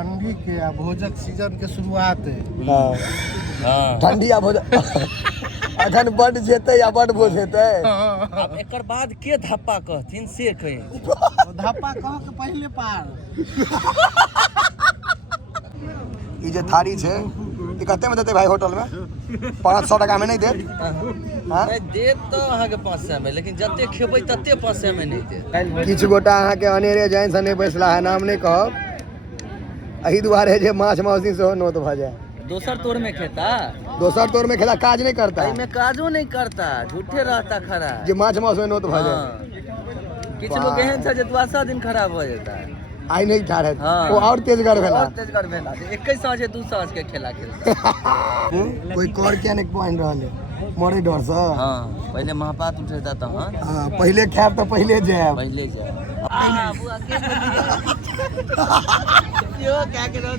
ठंडी के भोजक सीजन के शुरुआत है। ठंडी आ भोजक अखन बड जेते या बड भोज हेतै। अब एकर बाद के धप्पा कहथिन से कहे धप्पा कह के पहले पार ई जे थारी छै ई कते में देते भाई होटल में 500 टका में नहीं देत। हां नहीं देत तो अहाँ के 500 में, लेकिन जते खेबै तते 500 में नहीं देत। किछ गोटा अहाँ के अनेरे जाइन सने बैसला है, नाम नहीं कहब, एही दुआरे जे माछ मौसी से नोत भ जाए। दोसर तोर में खेता, दोसर तोर में खेला काज नहीं करता, में काजो नहीं करता, झूठे रहता खड़ा जे माछ मौस में नोत भ जाए। किछ लोग एहन छै जे 12 दिन खराब हो जाता है। आई नहीं ठाड़े वो और तेजगर भेला, और तेजगर भेला एक ही साँझे दू साँझ के खेला खेलता। कोई कर के नहीं पॉइंट रहले मरे डर से। हां पहले महापात उठेता त हां पहले खाब तो पहले जाए, पहले जाए। बुआ के यो क्या के रहो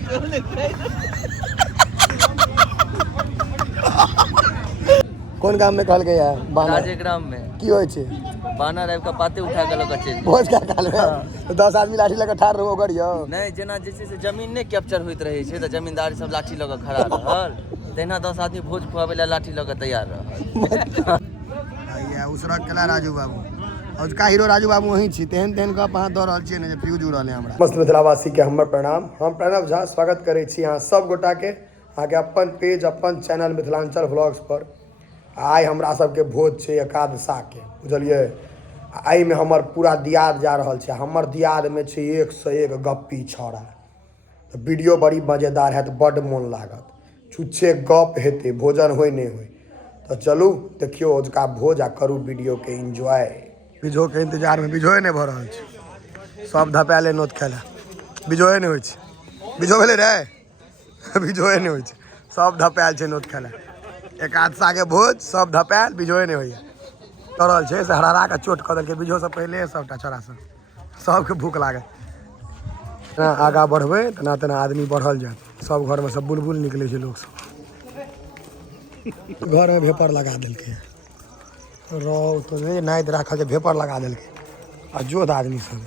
कौन गांव में कहल गया बानर राजेग्राम में की होय छै बानर आबि के पाते उठा के लग चल भोज का काल में तो 10 आदमी लाठी लगा ठाड़ रहो गड़ियो नहीं। जेना जे छै से जमीन नहीं कैप्चर होइत रहे छै त जमींदार सब लाठी लग खड़ा रहल, तेना 10 आदमी भोज खुआबे ला लाठी लग तैयार रहल। भैया उसरक केला राजू बाबू और का हीरो राजू बाबू वही छी, तेहन तेहन का पहा द रहल छी ने जे फ्यूज उड़ रहले हमरा। मस्त मिथिलावासी के हमर प्रणाम, हम प्रणव झा स्वागत करे छी अहाँ सब गोटा के आगे अपन पेज अपन चैनल मिथिलांचल व्लॉग्स पर। आई हमरा सबके भोज छै एकादशा के, बुझलिए। आई में हमर पूरा दियाद जा रहल छै, हमर दियाद में छै 101 गप्पी छौड़ा। तो वीडियो बड़ी मजेदार है, तो बड़ मन लागत, छुच्छे गप हेते, भोजन होय नहीं होय। तो चलू देखियो ओजका भोज आ करू वीडियो के एंजॉय। बिजो के इंतजार में बिजोए नहीं भ रहल छै, सब धपाले नोत खेला, बिजोए नहीं होय छै, बिजो भेले रे बिजोए नहीं होय छै, सब धपाल छै नोत खेला। एकादशा के भोज सब धपाल, बिजोए नहीं होइए तरल छै से हरारा के चोट कऽ देलकै बिजो से पहले सबटा छोड़ा सबके भूख लागल। आगा बढ़बै तना तना आदमी बढ़ल जात, सब घर में सब बुलबुल निकले छै लोग सब। घर में भेपर लगा देलकै, रो तो नाइत राखल छै, भेपर लगा देलकै आ जोत आदमी सब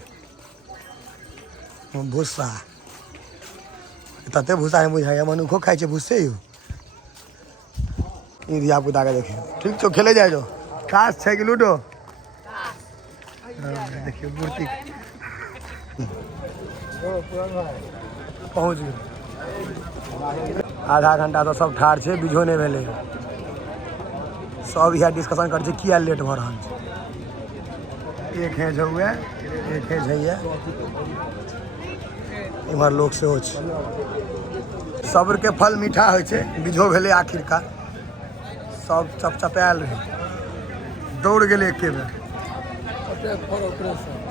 भूसा तते भूसा में बुझाइए मनुखो खाइ छै भूसे यौ। ई धिया पुता के देखियो ठीक छौ, खेले जाए जो खास छै कि लूडो। देखियो मूर्ति पहुँच गेल, आधा घंटा तो सब ठाड़ छै, बिझो नहीं भेले, सब इएह डिस्कशन कर छै किया लेट भ रहल छै। एक हेज हुए एक हेज है इमहर लोग सेहो छै। सब्र के फल मीठा होइ छै, बिझो भेले आखिरकार, सब चपचपायल रहे, दौड़ गेले एके बेर,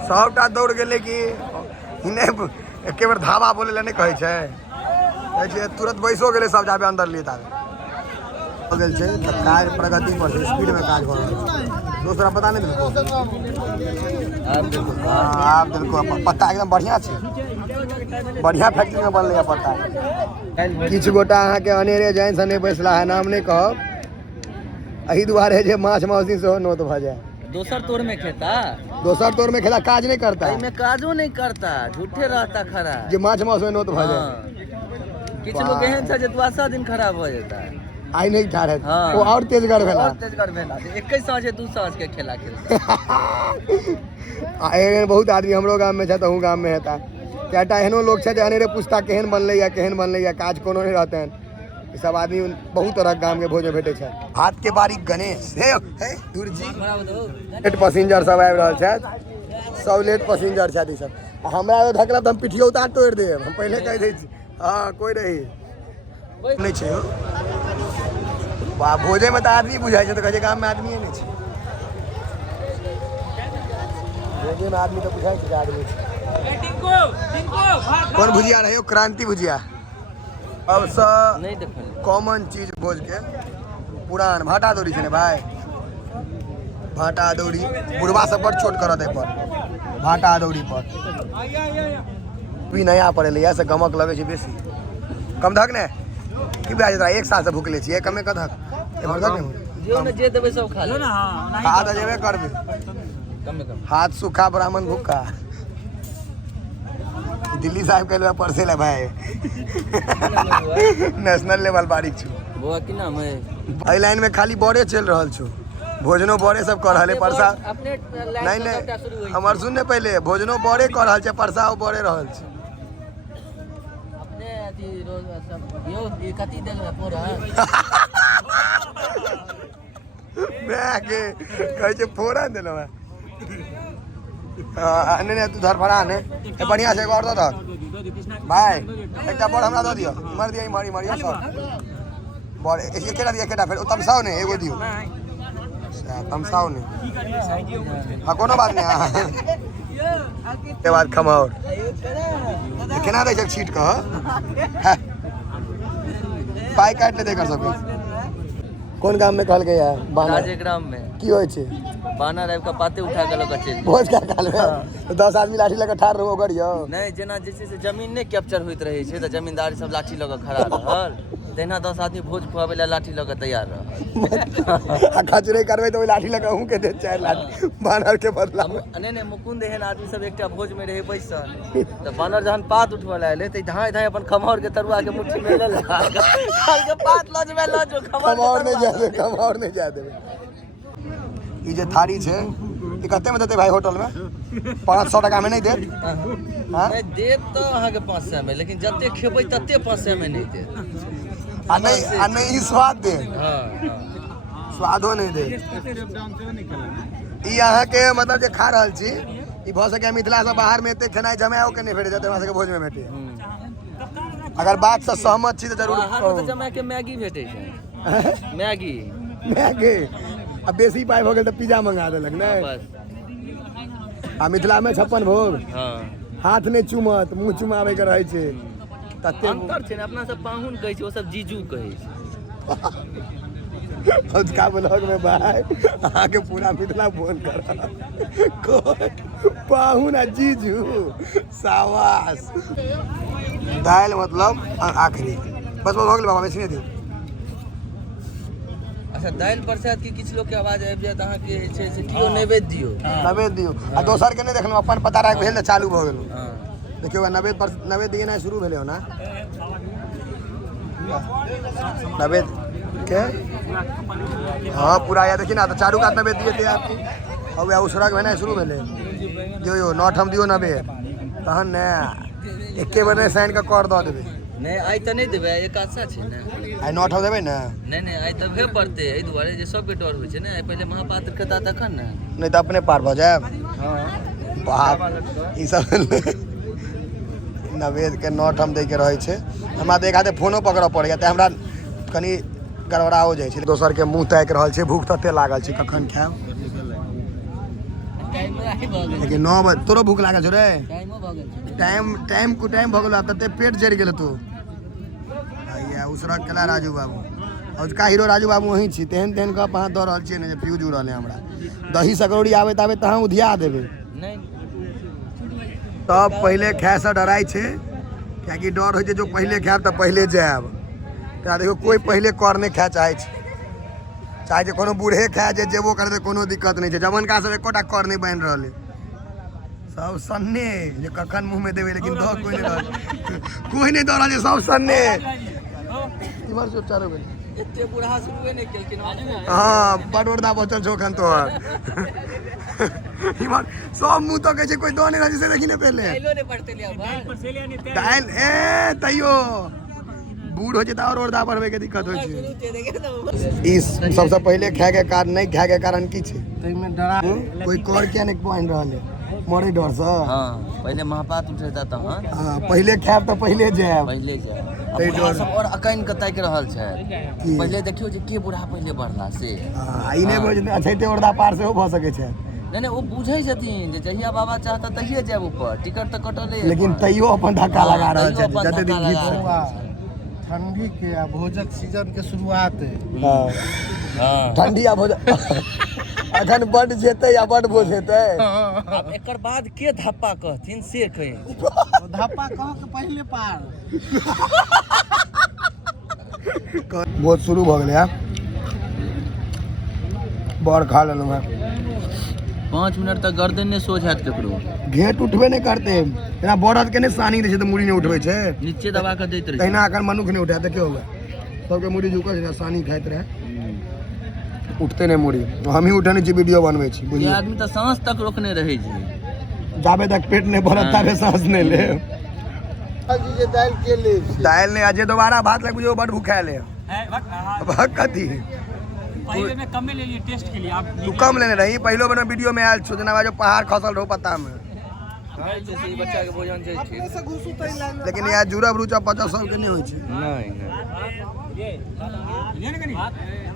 सबटा दौड़ गेले कि नहीं एके बेर धावा बोले ला नहीं कहे छै, तुरंत बैसो गेले सब जाबे अंदर लिए ताबे हो गेल छै। त काज प्रगति पर छै, स्पीड में काज भ रहल छै। दोसरा पता नहीं देलको आप देलको पत्ता एकदम बढ़िया छै, बढ़िया फैक्ट्री में बनले है पत्ता। किछ गोटा अहाँ के अनेरे जाइन सने बैसला है, नाम नहीं कहब, एही दुआरे जे माछ मौसी से नोत भ जाए। दोसर तोर में खेता, दोसर तोर में खेला काज नहीं करता, में काजो नहीं करता, झूठे रहता खड़ा जे माछ मौस में नोत भ जाए। किछ लोग एहन छै जे 12 दिन खराब हो जाता है। आई नहीं ठाड़े वो और तेजगर भेला, और तेजगर भेला एक ही साँझे दू साँझ के खेला खेलता। एहन बहुत आदमी हमरो गांव में छै, तहू गांव में हेता कएटा एहनो लोग छै जे अनेरे पूछता केहन बनले या केहन बनले या, काज कोनो नहीं रहते हैं। सब आदमी बहुत तरह गांव के भोज में भेटे छै। हाथ के बारीक गणेश हे दूर जी लेट पैसेंजर सब आबि रहल छै, सब लेट पैसेंजर छै ई सब। हमरा ढकला त हम पिठियो उतार तोड़ देब, हम पहले कह दै छी। हां कोई रही नहीं छै बा भोजे में तो आदमी बुझाई छै, तो कहे गांव में आदमी नहीं छै, भोजे में आदमी तो बुझाई छै आदमी छै। कौन भुजिया रहे हो? क्रांति भुजिया। अब सब नहीं देखल कॉमन चीज भोज के पुरान भाटा दौड़ी छै ने भाई, भाटा दौड़ी बुढ़वा सब बड़ छोट करत है पर भाटा दौड़ी पर भी नया पड़े से गमक लगे छै बेसी। कम धक ने की भए जेतरा, एक साल से भूखले छियै, कमे कधक एमहर धक ने जो ने जे देबे सब खा ले ना। हां हाथ जेबे करबे, कम हाथ सूखा ब्राह्मण भूखा। दिल्ली साहब के लिए परसे ला भाई नेशनल लेवल बारीक छु वो की नाम है एहि लाइन में खाली बड़े चल रहल छु भोजनो बड़े सब कर रहले परसा अपने नहीं नहीं हमर सुन ने पहले भोजनो बड़े कर रहल छै परसा बड़े रहल छै अपने अथी रोज सब यो ई कथी देल में पूरा मैं के कहै छै फोड़ा देलो है नहीं नहीं तू धर फड़ा ने ए बढ़िया से और दो भाई एकटा बड़ हमरा दो दियो मार दिया मारी मारी सब बड़ एकेटा दिया एकेटा फिर तमसाओ ने एगो दियो तमसाओ ने हां कोनो बात नहीं के बाद खमौर केना दै छै छीट कह पाई काट ले दे कर सके कौन गांव में कहल गया बानर राजेग्राम में की होय छै बानर आबि के पाते उठा के लग चल भोज का काल में 10 आदमी लाठी लगा ठाड़ रहो गड़ियो नहीं जेना जे छै से जमीन नहीं कैप्चर होइत रहे छै त जमींदार सब लाठी लग खड़ा रहल तेना 10 आदमी भोज खुआबे ला लाठी लग तैयार रहल आ खचरे करबे तो लाठी लगा हूं के दे चार लाठी बानर के बदला में नहीं नहीं मुकुंद एहन आदमी सब एकटा भोज में रहे बैसल त बानर जहन पात उठवा लाले त धाय धाय अपन खमौर के तरुआ के मुट्ठी में ले काल के पात लजबे लजो खमौर नहीं जा दे खमौर नहीं जा दे ई जे थारी छै ई कते में देते भाई होटल में 500 टका में नहीं दे हां नहीं देत तो अहाँ के 500 में लेकिन जते खेबै तते 500 में नहीं दे आ नहीं ई स्वाद दे हां स्वादो नहीं दे ई अहाँ के मतलब जे खा रहल छी ई भ सके मिथिला से बाहर में एते खेनाई जमाओ के नहीं भेट जाते हमरा सके भोज में भेटे अगर बात से सहमत छी तो जरूर बाहर में जमा के मैगी भेटे छै मैगी मैगी अब बेसी पाई हो गेल त पिज्जा मंगा देलक नहीं बस आ मिथिला में 56 भोग हां हाथ नहीं चुमत मुंह चुमावे के रहे छै तते अंतर छै ने अपना सब पाहुन कहै छै ओ सब जीजू कहै छै उसका ब्लॉग में भाई आके पूरा मिथिला फोन कर पाहुन आ जीजू सावास दाल मतलब आखिरी बस हो गेल बाबा बेसी नहीं दी अच्छा दाल प्रसाद की किछ लोग के आवाज आबि जात अहाँ के छै से दियो नैवेद्य दियो नैवेद्य दियो आ दोसर के नहीं देखलहुँ अपन पता रह भेल चालू भ गेल हां देखियो नैवेद्य देना शुरू भेले हो ना नैवेद्य के हाँ पूरा याद देखिए ना तो चारू का नैवेद्य दिए थे आपकी अब उसरा भेना शुरू भेले दियो यो नौठ हम दियो नबे तहन ने एके बने साइन का कर दो देबे नहीं आई त नहीं देबे एक आशा छै ने आई नौठ देबे ना नहीं नहीं आई तबे पड़ते एहि दुआरे जे सब के डर होइ छै ने पहले महापात्र के ता तखन ने नहीं तो अपने पार भ जाए हां बाप ई सब नवेद के नौठ हम दे के रहे छै हमरा देखा दे फोनो पकड़ पड़ गया त हमरा कनी गड़बड़ा हो जाय छै दोसर के मुंह ताक रहल छै भूख तते लागल छै कखन खाएब लेकिन 9 बजे तोरो भूख लागल छौ रे टाइमो भ गेल टाइम को टाइम भ गेल अब तते पेट जरि गेल तू आइया उसरक केला राजू बाबू और का हीरो राजू बाबू वही छी तेहन तेहन का पाँच दऽ रहल छियै ने जे फ्यूज उड़ल है हमरा दही सकरौड़ी आबे ताबे तहाँ उधिया देबे नहीं तब पहले खाए से डराई छे कियाकि डर होइ छै जो पहले खाएब तऽ पहले जाएब तऽ देखो कोई पहले कर नहीं खाए चाहे छै चाहे जे कोनो बूढ़े खाए जे जेबो करे तऽ कोनो दिक्कत नहीं छै जवनका सब एकोटा कर नहीं बनि रहल सब सन्ने जे कखन मुंह में देबे लेकिन दह कोई नहीं रहल कोई नहीं दऽ रहल छै सब सन्ने इमहर से चारो गेल एते बूढ़ा शुरुए नहीं केलकिन हाँ बड़ोरदा बचल छौ खन तोहर इमहर सब मुंह तो कहै छै कोई दऽ नहीं रहल छै से देखी ने पहले दाइलो ने पड़ते लिया भाई दाइल ए तैयो बूढ़ हो जेता और ओरदा बढ़वे के दिक्कत होइ छै इस सबसे पहले खाए के कारण नहीं खाए के कारण की छै तै में डरा कोई कर के नहीं पहन रहले मरे डर से हां पहले महापात्र उठेता तहन हां पहले खाएब तऽ पहले जाएब पहले जा तै डर सब और अकैन के ताक रहल छै पहले देखियो जे के बूढ़ा पहले बढ़ला से हां ई नहीं बुझ अछैते ओरदा पार से हो भ सकै छै नहीं वो बुझे छथिन जे जहिया बाबा चाहता तहिए जाब ऊपर टिकट तो कटले लेकिन तैयो अपन धक्का लगा रहल छै जते दिन जीत सकै हुआ ठंडी के आ भोजक सीजन के शुरुआत है हां हां ठंडी आ भोज अखन बड जेतै या बड भोज हेतै अब एकर बाद के धप्पा कहथिन से कहे धप्पा कह के पहले पार बहुत शुरू भ गेलै बड़ खा लेलहुँ 5 मिनट तक गर्दन ने सोझ हैत ककरो घेट उठबे नहीं करते जेना बरद के ने सानी दे छै त मुड़ी नै उठबै छै, नीचे दबा के दैत रहे तहिना अखन मनुख नै उठा त के होगा, सबके मुड़ी झुकल छै, सानी खाइत रहे, उठते नै मुड़ी। हम ही उठने छी, वीडियो बनबै छी, ये बुझिए आदमी तो सांस तक रोकने रहे छै, जाबे तक पेट नै भरत ताबे सांस नै ले। जी जे दाल के ले दाल नै आज दोबारा भात लग बुझियो बड़ भूखायल है। भक कथी पहले में कम ले लिए टेस्ट के लिए आप तू कम लेने रही, पहलो बना वीडियो में आयल छो, जना जो पहाड़ खसल रहो पत्ता में, खाय छै से बच्चा के भोजन छै ठीक, लेकिन यार जुरा ब्रुचा पचा सब के नहीं होय छै। नहीं नहीं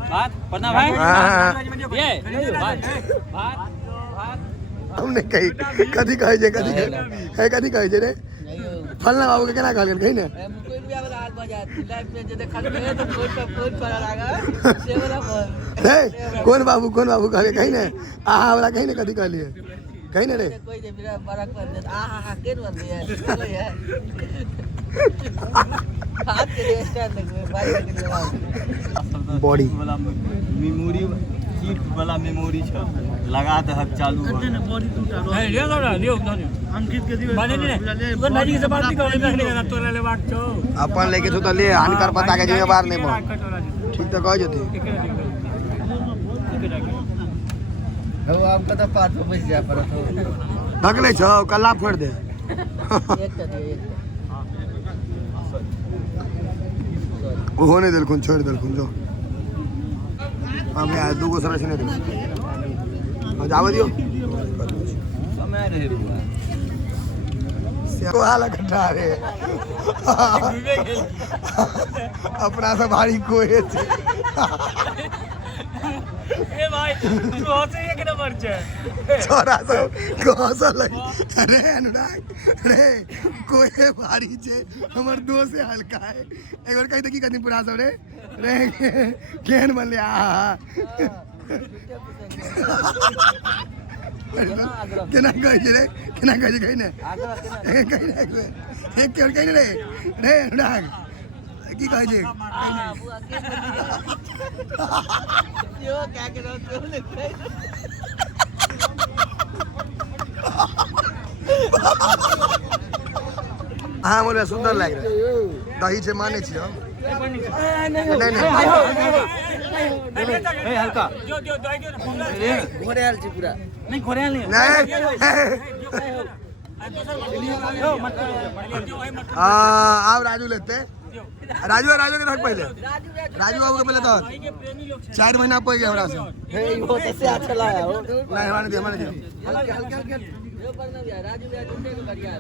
बात पन्ना भाई हाँ। ये बात हमने कही कथी कहै छै, कथी है, कथी कहै छै रे, फलना बाबू के केना कहलियन कही ने, कोई भी वाला आग बजा लाइव पे जे देखल गए तो कोई पे कोई पर लगा से वाला हे कौन बाबू कहले कही ने, आहा वाला कही ने, कथी कहलिए कही ने रे, कोई जे मेरा बड़ा कर दे आहा के बन गया कोई है हाथ के स्टाइल लगे बारी के लगा बॉडी वाला मेमोरी हीट वाला मेमोरी छ लगा दे हक चालू बॉडी टूटा है ले लो अंकित के दिवे माने ने तो नजी से बात कर ले तोरा ले बात छो अपन लेके तो ले हानिकर पता के जिम्मेवार नहीं बन, ठीक तो कह जती हो आपका तो पार पे बच जा पर तो ढकले छौ कल्ला फोड़ दे, एक कर दिए एक ओहो नहीं दिलखुन, छोड़ दिलखुन जो अब यार दू गो सरस नहीं दिल जावे दियो समय रहे बुआ को हाल कटा रे अपना से भारी कोए छे ए भाई तू होते एक नंबर छे छोरा सब कहसा लगी, अरे अनुराग रे कोए भारी छे, हमर दो से हल्का है, एक बार कहि त की कथि पूरा सब रे रे केहन बनले आ केना कहै छै रे, केना कहै छै कहि ने, कहि ने एक केहन कहि ने रे रे अनुराग की कहै छै बुआ के यो क्या के रहो तो हाँ बोले सुंदर लग रहा है, दही से माने छी हम नहीं ए हल्का जो दवाई के घोड़े आल छी पूरा नहीं घोड़े नहीं नहीं आप राजू लेते, राजू के रख पहले, राजू बाबू के पहले तो 4 महीना पड़ गया हमरा से, हे वो कैसे अच्छा लगा हो नहीं हमारे दे हल्के हल्के यो पर ना यार राजू के बढ़िया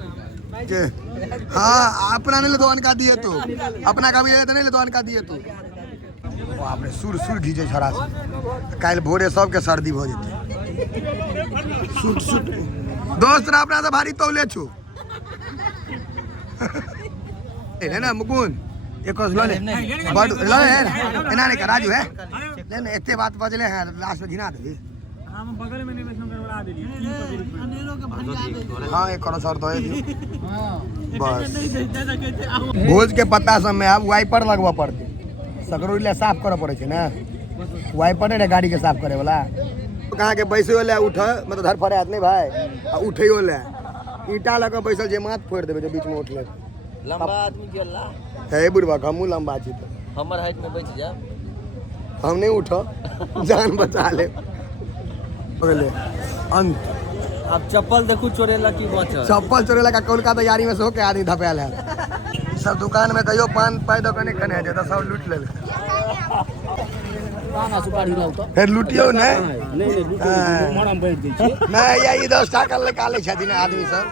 के हाँ अपना नहीं ले तो अनका दिए तो, अपना का भी ले तो नहीं ले तो अनका दिए तो, बाप रे सुर सुर घीचे छड़ा से, काल भोरे सबके सर्दी भ जेते, सुट सुट दोस्त रा अपना से भारी तौले छु ले ना मुकुंद एक ले ले बड़ ले एना नहीं कर राजू है ले ना एते बात बजले है लास्ट में घिना दे, हम बगल में नहीं बैठो गड़बड़ा देलिए हाँ एक करो सर तो बस भोज के पत्ता सब में अब वाइपर लगवा पड़ते, सकरो ले साफ करे पड़े छै ना, वाइपर रे गाड़ी के साफ करे वाला, कहाँ के बैसे ले उठ मतलब धर फरे हाथ नहीं भाई आ उठैयो ले ईटा लगा बैसल जे माथ फोड़ देबे जे बीच में उठ ले, लंबा आदमी गेला हे बुढ़वा हमू लंबा छी तो हमर हाइट में बच जा हम नहीं उठो जान बचा ले बोले अंत अब चप्पल देखू चोरेला की बचल चप्पल चोरेला का कौन का तैयारी में सो के आदमी धपेल है, सब दुकान में कहियो पान पाई दो कने कने जे सब लूट ले पाना सुपारी लाउ तो फिर लूटियो नहीं नहीं लूटो मोड़ा में बैठ जाइ छी नहीं यही 10 टका निकाले छथिन आदमी सब।